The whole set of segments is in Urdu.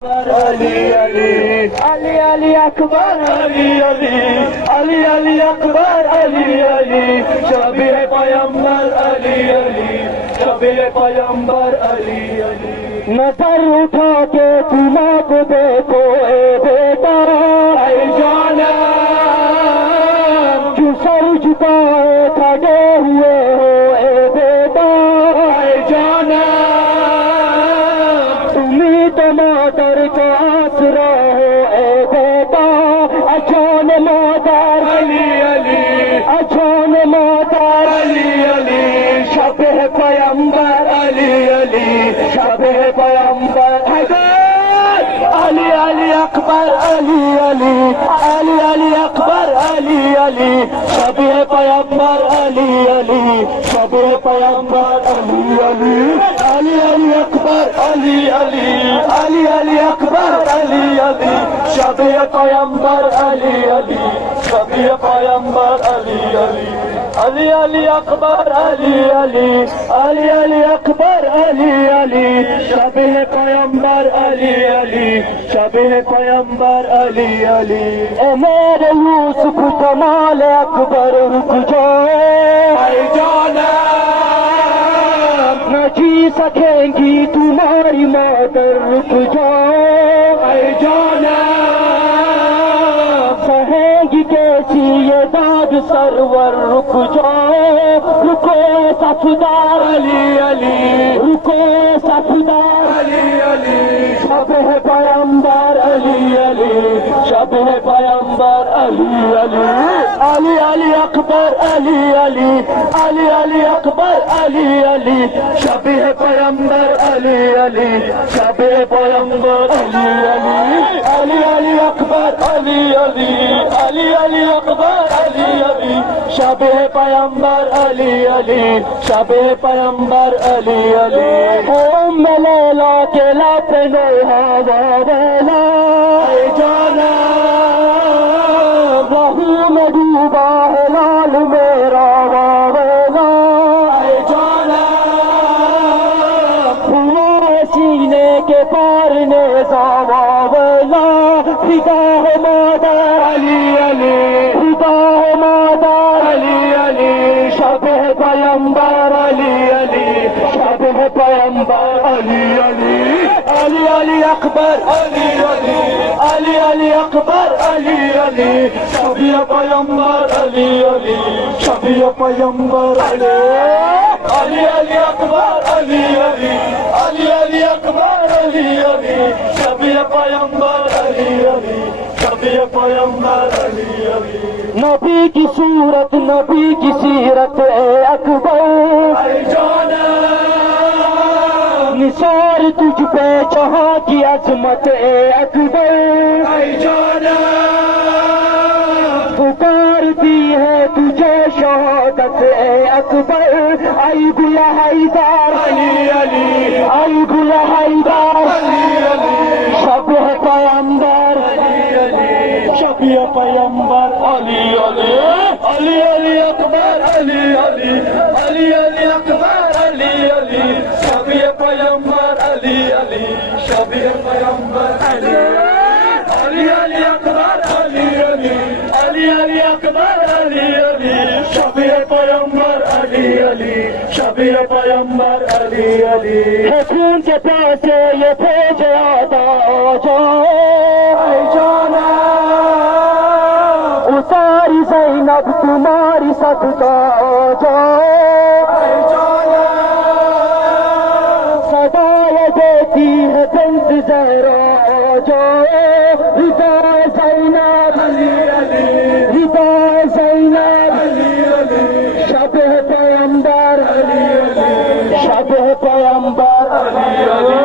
Ali Ali Ali Ali Akbar Ali Ali Ali Ali Akbar Ali Ali Shabi-e Payambar Ali Ali Shabi-e Payambar Ali Ali نظر اٹھا کے تمہاں کو دیکھو اے بیٹا اے جانا جو سر جھکائے کھڑے ہوئے ہو اے بیٹا اے جانا تمہیں تو مادر کا آسرا ہو اے بیٹا اجان مادر علی علی اجان مادر علی علی شب پیمبر علی علی شب پیمبر حیدر علی علی اکبر علی علی علی علی اکبر علی علی شب پیمبر علی علی شب پیمبر علی علی علی علی اکبر علی علی علی علی اکبر علی علی شب پیمبر علی علی شب پیمبر علی علی علی علی اکبر علی علی علی علی اکبر علی علی شب پیمبر علی علی شب پیمبر علی علی اے میرے یوسف جمال اکبر رک جاؤ اے جانا نہ جی سکیں گی تمہاری مادر رک جاؤ اے جانا کہیں گی کیسی یہ داد سرور رک جاؤ رکو صفدار علی علی رکو صفدار علی علی شب پیمبر علی علی شب پیمبر علی علی علی علی اکبر علی علی علی علی اکبر علی علی شب پیمبر علی علی شب پیمبر علی علی علی علی اکبر علی علی علی علی اکبر علی علی شب پیمبر علی علی شب پیمبر علی علی ام لیلا کے لب نوحہ ویلا اے جانا بہو میں ڈوبا ہے لال میرا ویلا اے جانا ہوئے سینے کے پار نے زاوا ویلا فدا ہے مادر علی علی فدا ہے مادر علی علی شب پیمبر علی علی شب پیمبر علی علی علی علی اکبر علی علی علی علی اکبر علی علی شب پیمبر علی علی شب پیمبر علی علی علی اکبر علی علی علی علی اکبر علی علی شب پیمبر علی علی شب پیمبر علی علی نبی کی صورت نبی کی سیرت اے اکبر اے جانا نثار تجھ پہ جہاں کی عظمت اے اکبر اے جانا پکارتی ہے تجھے شہادت اے اکبر اے گلا حیدر علی علی اے گلا حیدر علی علی شب پیمبر علی علی شب پیمبر علی علی علی علی اکبر علی علی علی علی اکبر علی علی شب پیمبر علی علی شب پیمبر علی علی علی اکبر علی علی علی علی اکبر علی علی شب پیمبر علی علی شب پیمبر علی علی ہے خون کے پیسے یہ بھیج آتا جاؤ اے جانا اتاری زینب تمہاری صدقہ جاؤ اے جانا صدا یہ دیتی ہے بنت زہرا جاؤ رضا زینب علی علی رضا زینب علی علی شب پیمبر علی علی شب پیمبر علی علی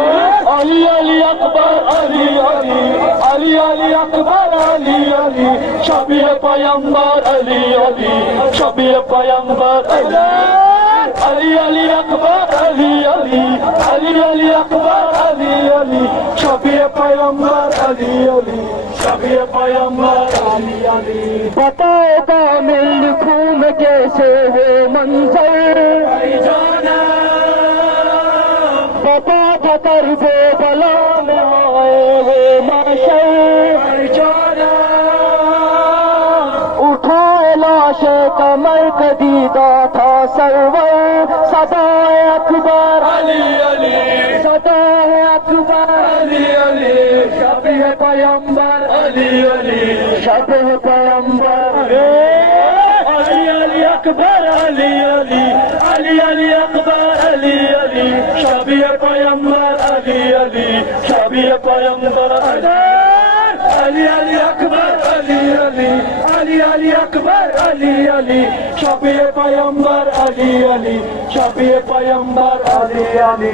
علی علی اکبر علی علی علی علی اکبر علی علی شب پیمبر علی علی شب پیمبر علی علی علی اکبر علی علی علی علی اکبر علی علی شب پیمبر علی علی شب پیمبر علی علی بتاؤ کامل لکھوں میں کیسے ہے منظر اے جانا بتا کر بے بلا میں آئے محشر جانا اٹھائے لاش کمر قدیدہ تھا سرور صدائے اکبر علی علی صدائے اکبر علی علی شب پیمبر علی علی شب پیمبر علی علی اکبر علی علی علی علی اکبر علی علی شب پیمبر علی علی شب پیمبر علی علی اکبر علی علی علی علی اکبر علی علی شب پیمبر علی علی شب پیمبر علی علی